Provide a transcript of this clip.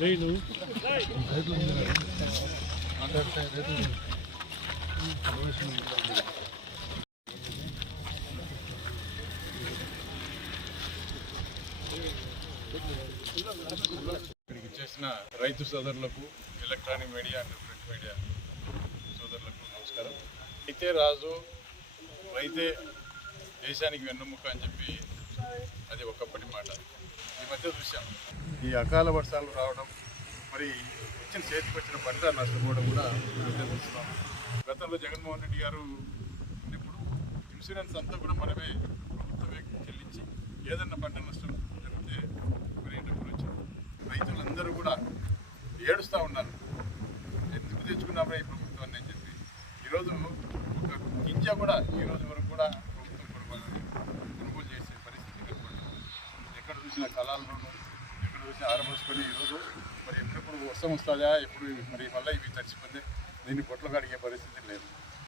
రైలు ఇక్కడికి చేసిన రైతు సోదరులకు, electronic media and print media సోదరులకు నమస్కారం. రైతే రాజు, రైతే దేశానికి వెన్నుముక అని చెప్పి అది ఒకప్పటి మాట. ఈ మధ్య చూసాం ఈ అకాల వర్షాలు రావడం, మరి చేతికి వచ్చిన పంట నష్టపోవడం కూడా చూస్తున్నాం. గతంలో జగన్మోహన్ రెడ్డి గారు ఇప్పుడు ఇన్సూరెన్స్ అంతా కూడా మనమే ప్రభుత్వమే చెల్లించి ఏదన్నా పంట నష్టం జరిగితే మరి డబ్బులు వచ్చారు. రైతులందరూ కూడా ఏడుస్తూ ఉన్నారు, ఎందుకు తెచ్చుకున్నామే ఈ ప్రభుత్వాన్ని అని చెప్పి. ఈరోజు ఒక గింజ కూడా ఈరోజు వరకు కూడా ప్రభుత్వం కొనుగోలు చేసే పరిస్థితి కనపడుతుంది. ఎక్కడ చూసిన కళాల్లోనూ, ఎక్కడ చూసిన ఆరబోసుకొని ఈరోజు మరి ఎప్పుడు వర్షం వస్తుందా, ఎప్పుడు మరి మళ్ళీ ఇవి తడిచిపోతే దీన్ని పొట్లు కడిగే పరిస్థితి లేదు.